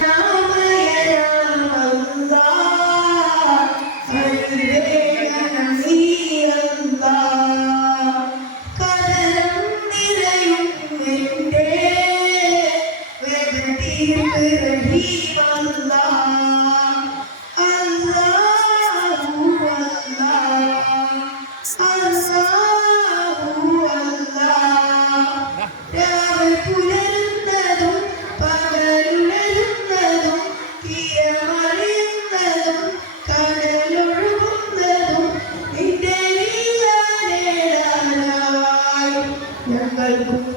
香菇妈妈 del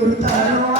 ഒരു താരോ